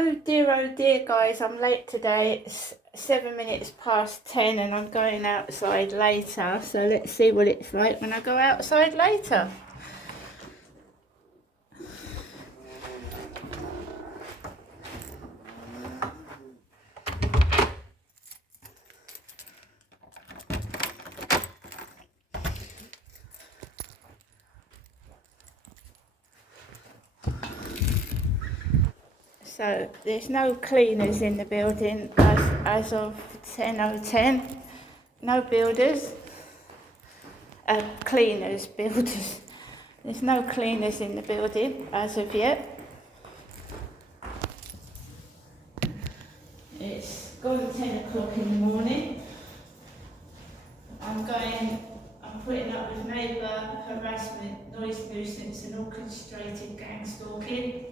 Oh dear guys, I'm late today. It's 7 minutes past 10 and I'm going outside later. So let's see what it's like when I go outside later. So there's no cleaners in the building as of 10:10. No builders. Cleaners, builders. There's no cleaners in the building as of yet. It's gone 10 o'clock in the morning. I'm putting up with neighbour harassment, noise nuisance and orchestrated gang stalking.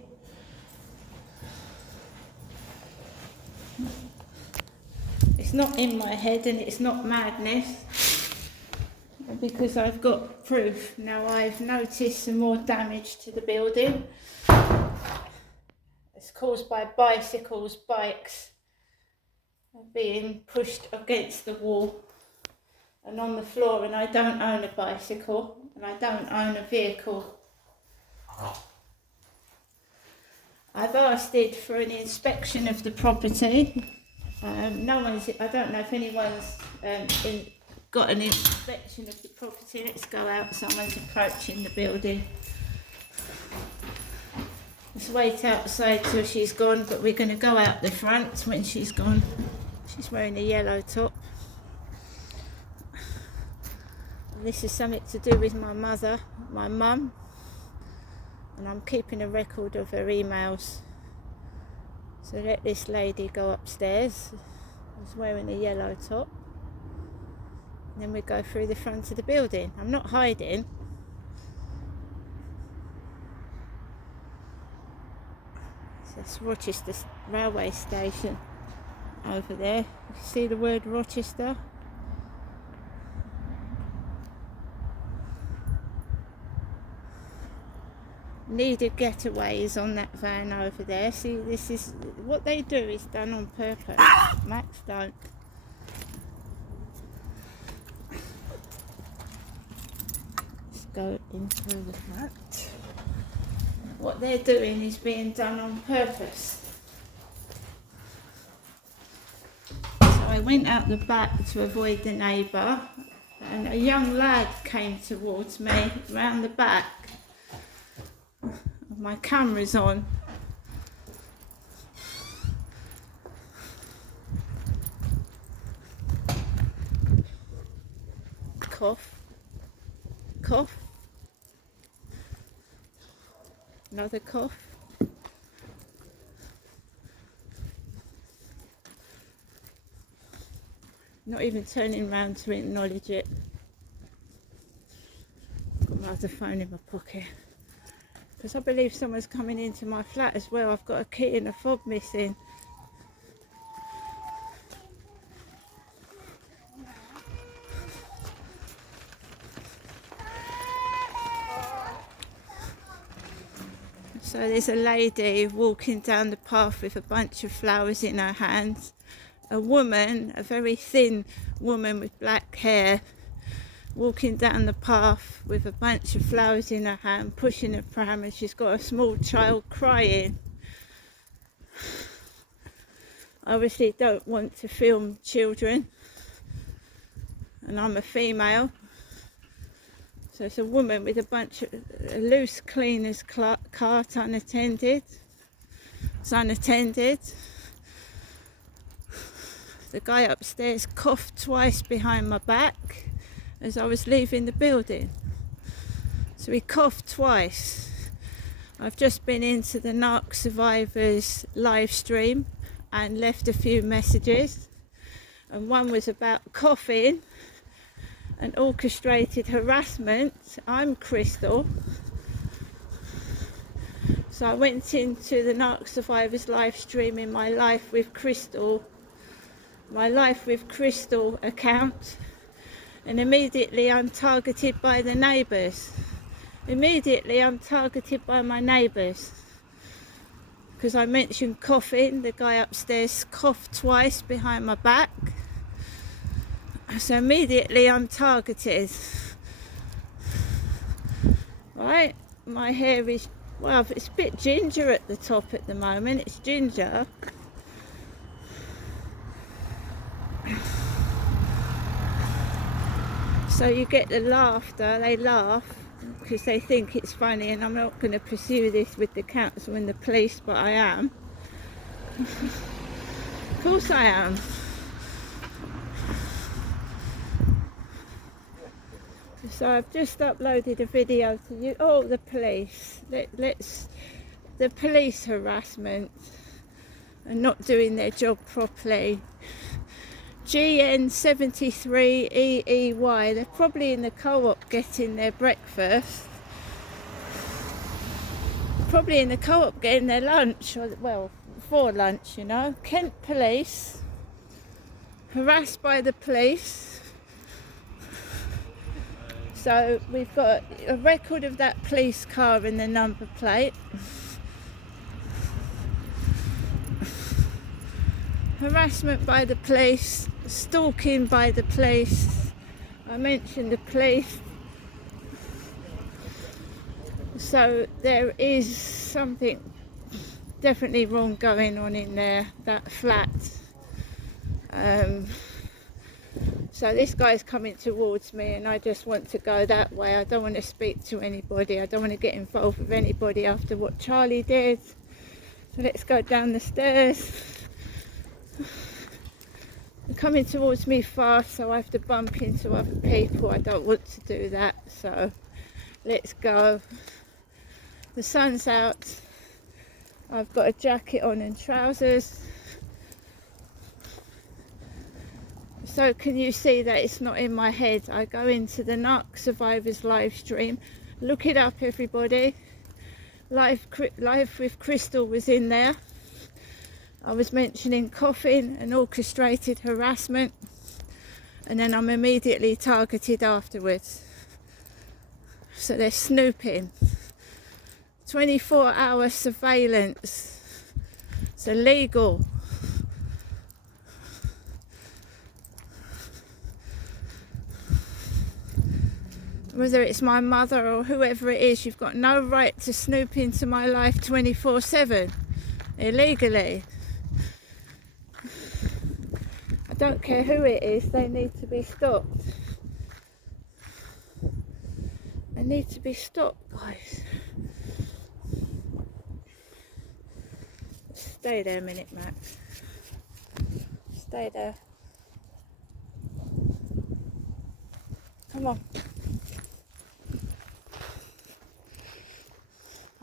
It's not in my head and it's not madness, because I've got proof. Now I've noticed some more damage to the building. It's caused by bikes being pushed against the wall and on the floor, and I don't own a bicycle and I don't own a vehicle. I've asked it for an inspection of the property. I don't know if anyone's got an inspection of the property. Let's go out, someone's approaching the building. Let's wait outside till she's gone, but we're going to go out the front when she's gone. She's wearing a yellow top. This is something to do with my mum, and I'm keeping a record of her emails. So let this lady go upstairs. She's wearing a yellow top. And then we go through the front of the building. I'm not hiding. So it's Rochester railway station over there. You can see the word Rochester. Needed getaways on that van over there. See, this is what they do is done on purpose. Max, don't. Let's go in through the front. What they're doing is being done on purpose. So I went out the back to avoid the neighbour, and a young lad came towards me round the back. My camera's on. Cough. Another cough. Not even turning round to acknowledge it. Got my other phone in my pocket. Because I believe someone's coming into my flat as well. I've got a key and a fob missing. So there's a lady walking down the path with a bunch of flowers in her hands. A woman, a very thin woman with black hair, walking down the path with a bunch of flowers in her hand, pushing a pram, and she's got a small child crying. I obviously don't want to film children, and I'm a female. So it's a woman with a bunch of a loose cleaner's cart unattended. It's unattended. The guy upstairs coughed twice behind my back as I was leaving the building. So he coughed twice. I've just been into the Narc Survivors live stream and left a few messages, and one was about coughing and orchestrated harassment. I'm Crystal. So I went into the Narc Survivors live stream in my Life with Crystal account, and immediately I'm targeted by the neighbours. Immediately I'm targeted by my neighbours. because I mentioned coughing. The guy upstairs coughed twice behind my back. So immediately I'm targeted. Right, my hair is, well, it's a bit ginger at the top at the moment. It's ginger. So you get the laughter. They laugh because they think it's funny, and I'm not going to pursue this with the council and the police, but I am. Of course I am. So I've just uploaded a video to you. Oh, the police. Let's the police harassment and not doing their job properly. GN73EEY. They're probably in the co-op getting their breakfast. Probably in the co-op getting their lunch, or well, for lunch, you know. Kent police harassed by the police. So we've got a record of that police car and the number plate. Harassment by the police, stalking by the police. I mentioned the police. So there is something definitely wrong going on in there, that flat. So this guy's coming towards me and I just want to go that way. I don't want to speak to anybody. I don't want to get involved with anybody after what Charlie did. So let's go down the stairs. They're coming towards me fast, so I have to bump into other people. I don't want to do that, so let's go. The sun's out. I've got a jacket on and trousers. So can you see that it's not in my head? I go into the Narc Survivors live stream. Look it up, everybody. Live with Crystal was in there. I was mentioning coughing and orchestrated harassment, and then I'm immediately targeted afterwards. So they're snooping. 24-hour surveillance. It's illegal. Whether it's my mother or whoever it is, you've got no right to snoop into my life 24/7 illegally. I don't care who it is, they need to be stopped. They need to be stopped, guys. Stay there a minute, Max. Stay there. Come on.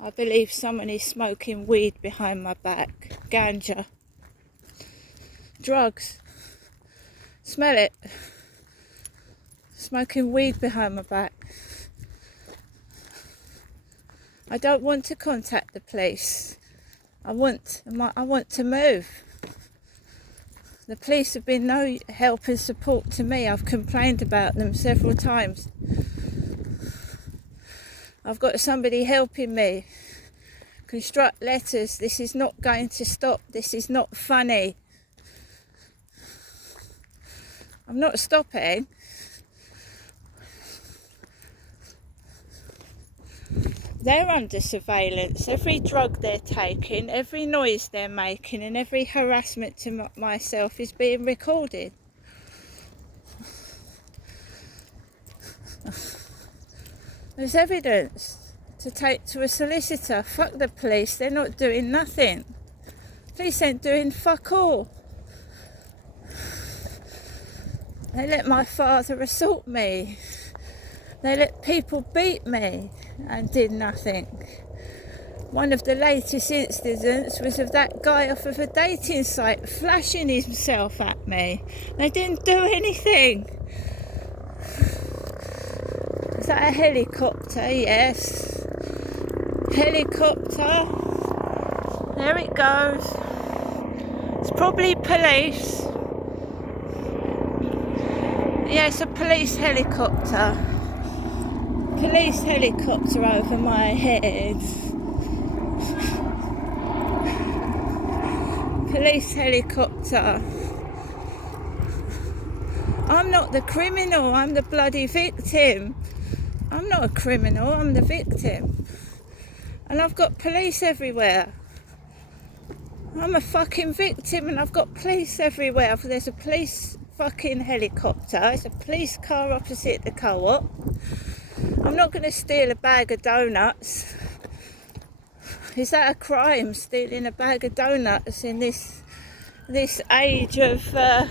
I believe someone is smoking weed behind my back. Ganja. Drugs. Smell it. Smoking weed behind my back. I don't want to contact the police. I want to move. The police have been no help and support to me. I've complained about them several times. I've got somebody helping me construct letters. This is not going to stop. This is not funny. I'm not stopping. They're under surveillance. Every drug they're taking, every noise they're making, and every harassment to myself is being recorded. There's evidence to take to a solicitor. Fuck the police, they're not doing nothing. Police ain't doing fuck all. They let my father assault me. They let people beat me and did nothing. One of the latest incidents was of that guy off of a dating site flashing himself at me. They didn't do anything. Is that a helicopter? Yes. Helicopter. There it goes. It's probably police. Yeah, it's a police helicopter. Police helicopter over my head. police helicopter. I'm not the criminal, I'm the bloody victim. I'm not a criminal, I'm the victim. And I've got police everywhere. I'm a fucking victim and I've got police everywhere. There's a police fucking helicopter. It's a police car opposite the co-op. I'm not going to steal a bag of donuts. Is that a crime, stealing a bag of donuts in this age of the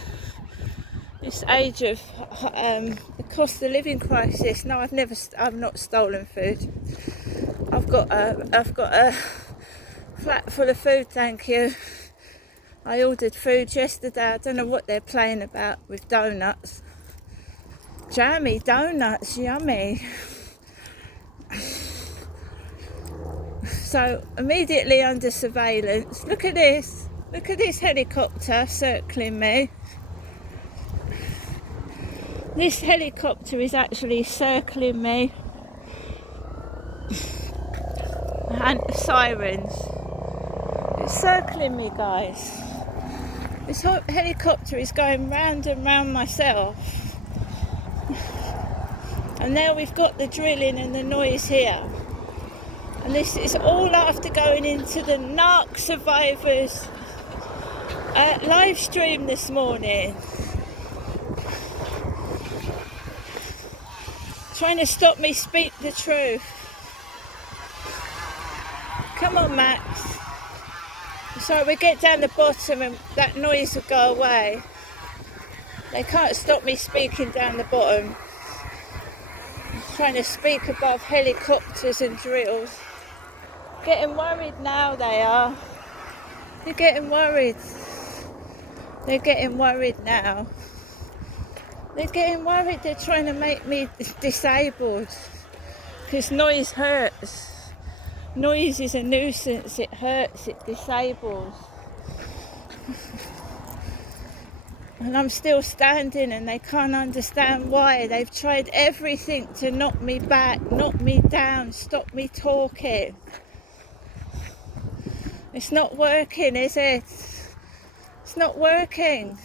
cost of living crisis? No, I've not stolen food. I've got a flat full of food, thank you. I ordered food yesterday. I don't know what they're playing about with donuts. Jammy donuts, yummy. So immediately under surveillance. Look at this helicopter circling me. This helicopter is actually circling me. And sirens. It's circling me, guys. This helicopter is going round and round myself. And now we've got the drilling and the noise here. And this is all after going into the narc survivors live stream this morning. Trying to stop me speak the truth. Come on, Max. So we get down the bottom and that noise will go away. They can't stop me speaking down the bottom. Trying to speak above helicopters and drills. Getting worried now, they are. They're getting worried. They're getting worried now. They're getting worried. They're trying to make me disabled. Because noise hurts. Noise is a nuisance. It hurts. It disables. And I'm still standing and they can't understand why. They've tried everything to knock me back, knock me down, stop me talking. It's not working, is it? It's not working.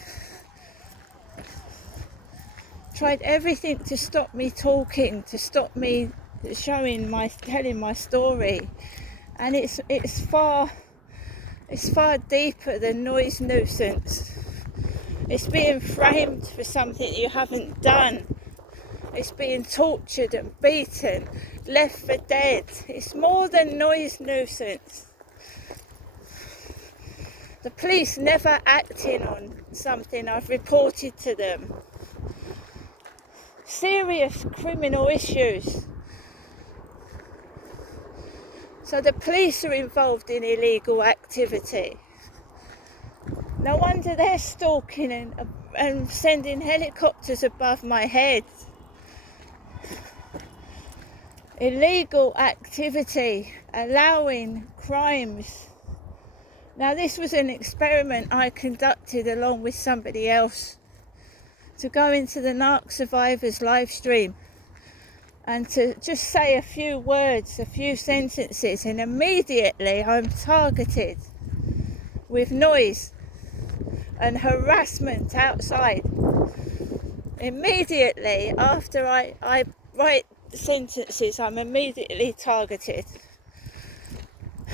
Tried everything to stop me talking, to stop me telling my story. And it's far deeper than noise nuisance. It's being framed for something you haven't done. It's being tortured and beaten, left for dead. It's more than noise nuisance. The police never acting on something I've reported to them. Serious criminal issues. So the police are involved in illegal activity. No wonder they're stalking and sending helicopters above my head. Illegal activity, allowing crimes. Now this was an experiment I conducted along with somebody else to go into the narc survivors live stream and to just say a few words, a few sentences, and immediately I'm targeted with noise and harassment outside. Immediately after I write sentences, I'm immediately targeted.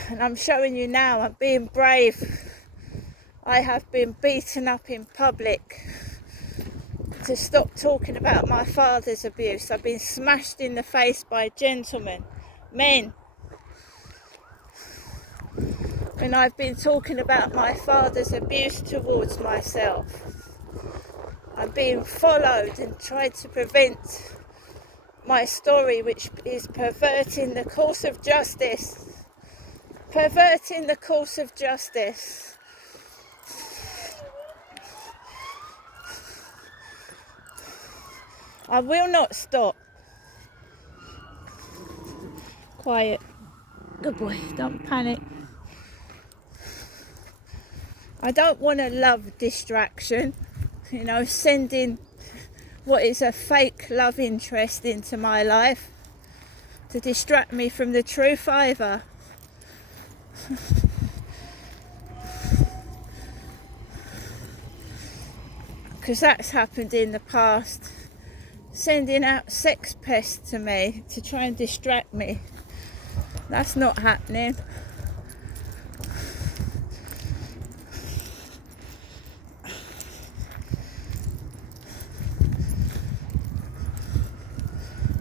And I'm showing you now, I'm being brave. I have been beaten up in public to stop talking about my father's abuse. I've been smashed in the face by gentlemen, men. And I've been talking about my father's abuse towards myself. I'm being followed and tried to prevent my story, which is perverting the course of justice. Perverting the course of justice. I will not stop. Quiet. Good boy, don't panic. I don't want to love distraction, sending what is a fake love interest into my life to distract me from the truth either. because that's happened in the past, sending out sex pests to me to try and distract me. That's not happening.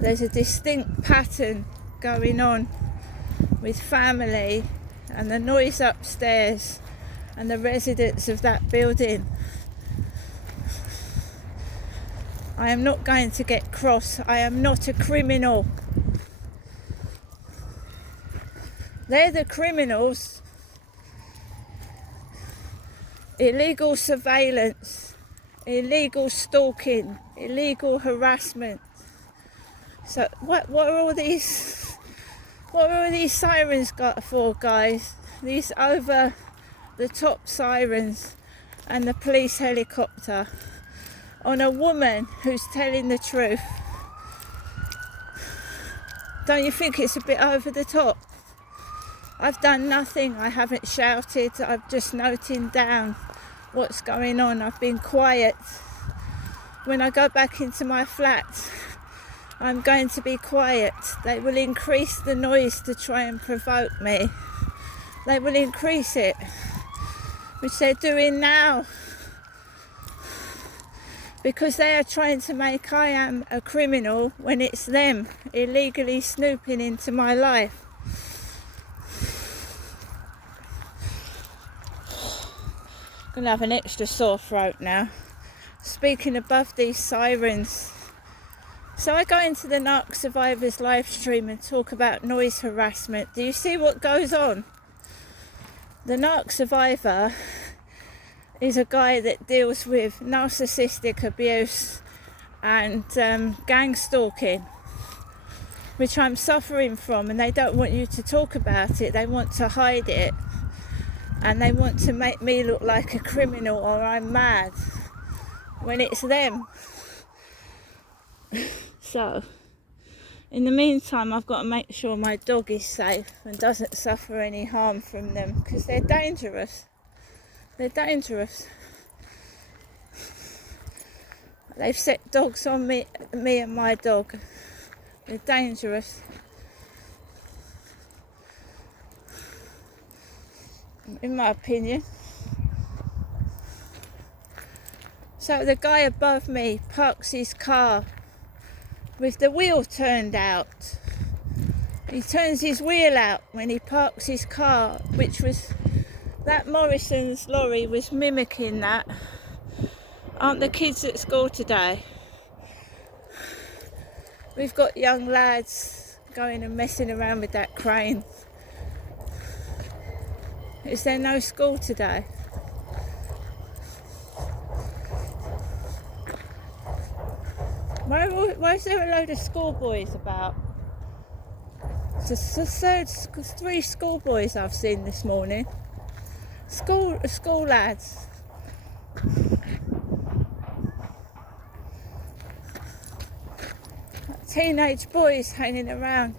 There's a distinct pattern going on with family and the noise upstairs and the residents of that building. I am not going to get cross. I am not a criminal. They're the criminals. Illegal surveillance, illegal stalking, illegal harassment. So what are all these sirens got for, guys? These over the top sirens and the police helicopter on a woman who's telling the truth. Don't you think it's a bit over the top? I've done nothing. I haven't shouted. I'm just noting down what's going on. I've been quiet. When I go back into my flat, I'm going to be quiet. They will increase the noise to try and provoke me. They will increase it, which they're doing now, because they are trying to make I am a criminal when it's them illegally snooping into my life. I'm going to have an extra sore throat now, speaking above these sirens. So I go into the Narc Survivors live stream and talk about noise harassment. Do you see what goes on? The Narc Survivor is a guy that deals with narcissistic abuse and gang stalking, which I'm suffering from, and they don't want you to talk about it. They want to hide it, and they want to make me look like a criminal or I'm mad when it's them. So in the meantime, I've got to make sure my dog is safe and doesn't suffer any harm from them, because they're dangerous. They're dangerous. They've set dogs on me and my dog. They're dangerous. In my opinion. So the guy above me parks his car with the wheel turned out. He turns his wheel out when he parks his car, which was, that Morrison's lorry was mimicking that. Aren't the kids at school today? We've got young lads going and messing around with that crane. Is there no school today? Why is there a load of schoolboys about? It's the 3 schoolboys I've seen this morning. School lads. Teenage boys hanging around.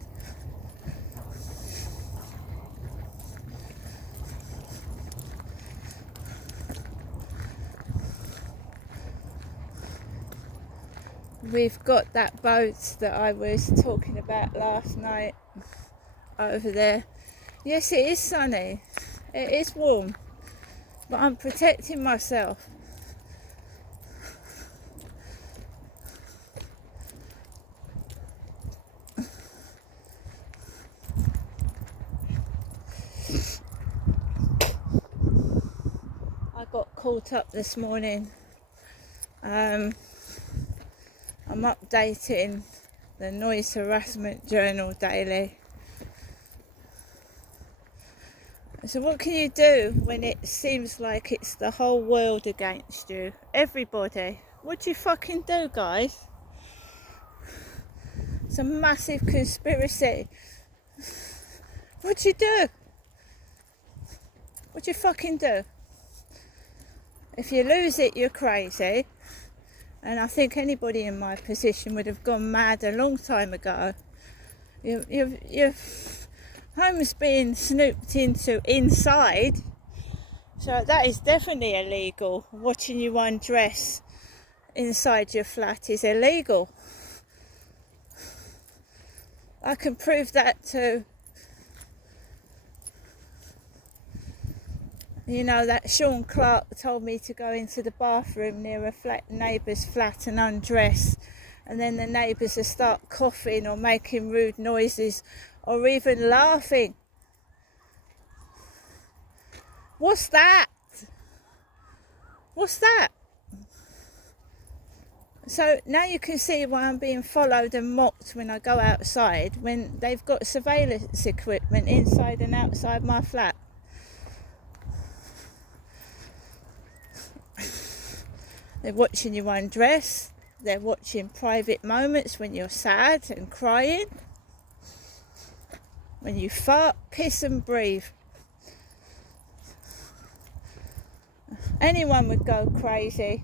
We've got that boat that I was talking about last night over there. Yes, it is sunny. It is warm. But I'm protecting myself. I got caught up this morning. I'm updating the Noise Harassment Journal daily. So what can you do when it seems like it's the whole world against you? Everybody. What do you fucking do, guys? It's a massive conspiracy. What do you do? What do you fucking do? If you lose it, you're crazy. And I think anybody in my position would have gone mad a long time ago. Your home's being snooped into inside, so that is definitely illegal. Watching you undress inside your flat is illegal. I can prove that too. You know, that Sean Clark told me to go into the bathroom near a neighbour's flat and undress, and then the neighbours will start coughing or making rude noises or even laughing. What's that? What's that? So now you can see why I'm being followed and mocked when I go outside, when they've got surveillance equipment inside and outside my flat. They're watching you undress. They're watching private moments when you're sad and crying. When you fart, piss and breathe. Anyone would go crazy.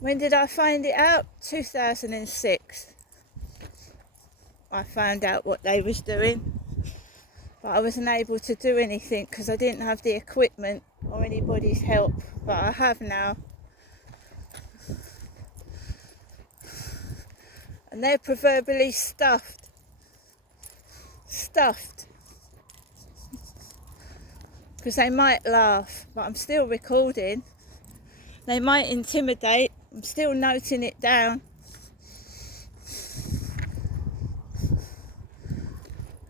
When did I find it out? 2006. I found out what they was doing. But I wasn't able to do anything because I didn't have the equipment or anybody's help. But I have now. And they're proverbially stuffed. Because they might laugh, but I'm still recording. They might intimidate. I'm still noting it down.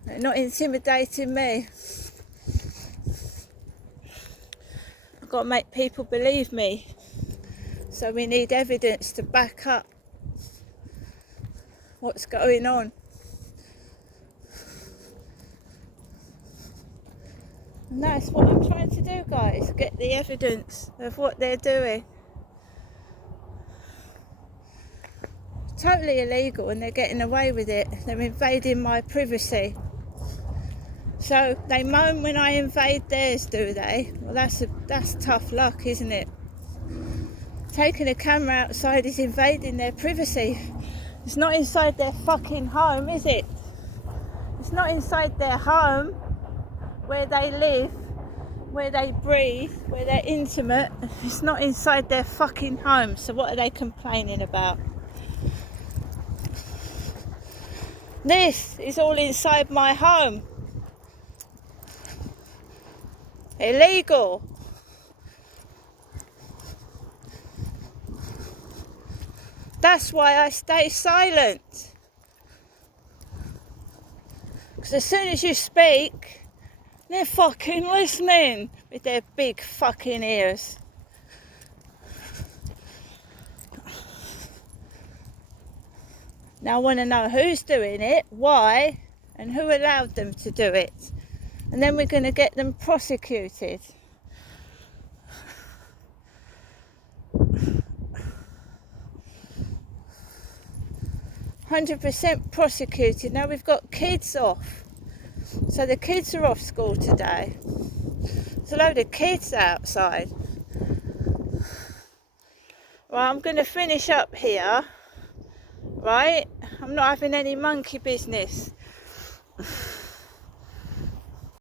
They're not intimidating me. I've got to make people believe me. So we need evidence to back up what's going on. And that's what I'm trying to do, guys. Get the evidence of what they're doing. Totally illegal, and they're getting away with it. They're invading my privacy. So they moan when I invade theirs, do they? Well, that's tough luck, isn't it? Taking a camera outside is invading their privacy. It's not inside their fucking home, is it? It's not inside their home, where they live, where they breathe, where they're intimate. It's not inside their fucking home. So what are they complaining about? This is all inside my home. Illegal. That's why I stay silent. Because as soon as you speak, they're fucking listening with their big fucking ears. Now I want to know who's doing it, why, and who allowed them to do it. And then we're going to get them prosecuted. %100% prosecuted. Now we've got kids off. So the kids are off school today. There's a load of kids outside. Well, I'm going to finish up here. Right? I'm not having any monkey business.